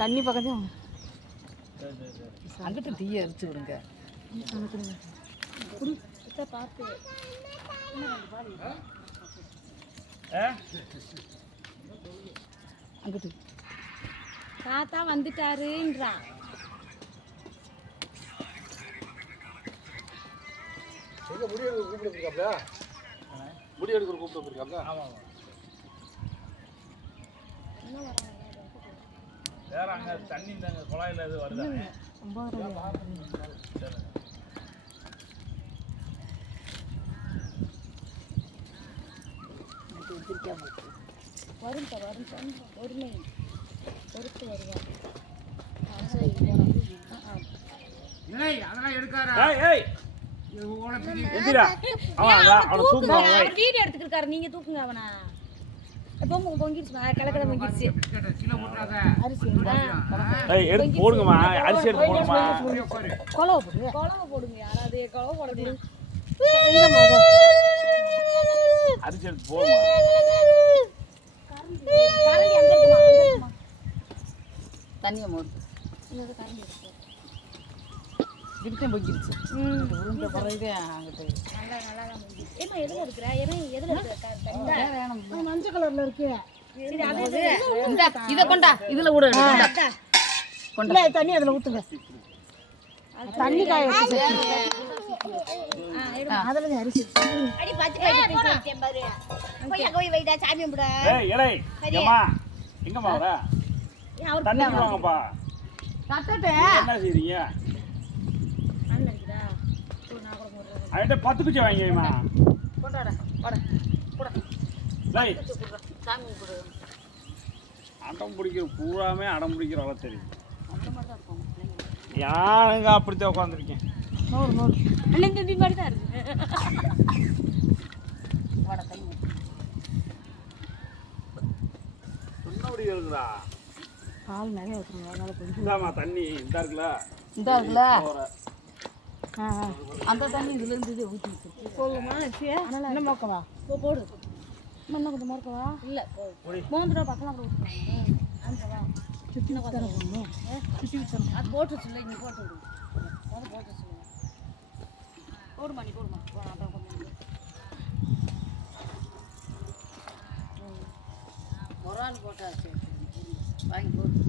தண்ணி பக்கத்தையும் அங்கிட்ட தீய எரிச்சு விடுங்க. அங்கிட்டு தாத்தா வந்துட்டாருன்றா. முடி எடுக்கிற கூப்பிட்டு வேற அங்க தண்ணி இந்த குழாயில எது வருதா? வரும் ஒருமை பொறுத்து வருவார். வீடியோ எடுத்துக்கிருக்காரு. நீங்க தூக்குங்க அவனா. பொங்கிடுச்சு கலக்கல பொங்கிடுச்சு. எடுத்து போடுங்கம்மா. அரிசி எடுத்து போடுங்கம்மா. கொலவை போடுங்க. யாராவது கொலவை போடுங்க. அரிசி எடுத்து போடுமா. தண்ணியை மோது கிட்டும் பொங்கிடுச்சு. உருண்டை பிறகு அங்கிட்டு மஞ்சள் கலர்ல இருக்கு. இதை கொண்டா இதுல கூட கொண்டா தண்ணி அதுல ஊத்துங்க. தண்ணி காய அதுல அரிசி எங்கம்மா வர தண்ணி வாங்கப்பா. என்ன செய்றீங்க? அவன்கிட்ட 10 பிச்சை வாங்கிமா. அடம் பிடிக்கிற பூராமே அடம் பிடிக்கிற அளவு தெரியும். யாருங்க அப்படித்தான் உட்காந்துருக்கேன். சொன்னபடி இருக்குதா? பால் நிறைய ஊற்றுங்க. இந்தாம்மா தண்ணி இந்த இருக்குல்ல அந்த தண்ணி இதுல இருந்து ஊற்றி சொல்லுமா. என்ன மோக்கவா போடு. என்ன கொஞ்சம் மோக்கவா இல்ல 3 ரூபா பக்கம் அது போட்டு சொல்ல. இங்க போட்டு விடு. அது போட்டு சொல்லுங்க. போடுமா நீ போடுமா. அப்புறம் கொஞ்சம் ஒரு ஆள் போட்டாச்சு. வாங்கி போட்டு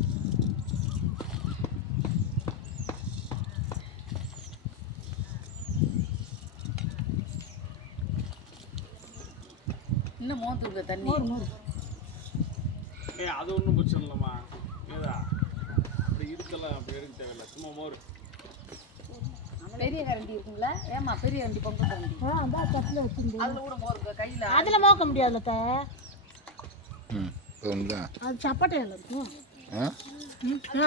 இன்னும் மோந்துருக்க தண்ணி. அது ஒன்றும் பிரச்சனை இல்லைம்மா. ஏதா அப்படி இருக்கலாம். அப்படி எடுக்க தேவையில்லை. சும்மா மோர். பெரிய கரண்டி இருக்குங்களா? ஏமா பெரிய கரண்டி பொங்க கரண்டி அதுல கூட மோர் கையில அதுல மோக்க முடியாதுல்ல. அது சப்பாட்டையில இருக்கும்.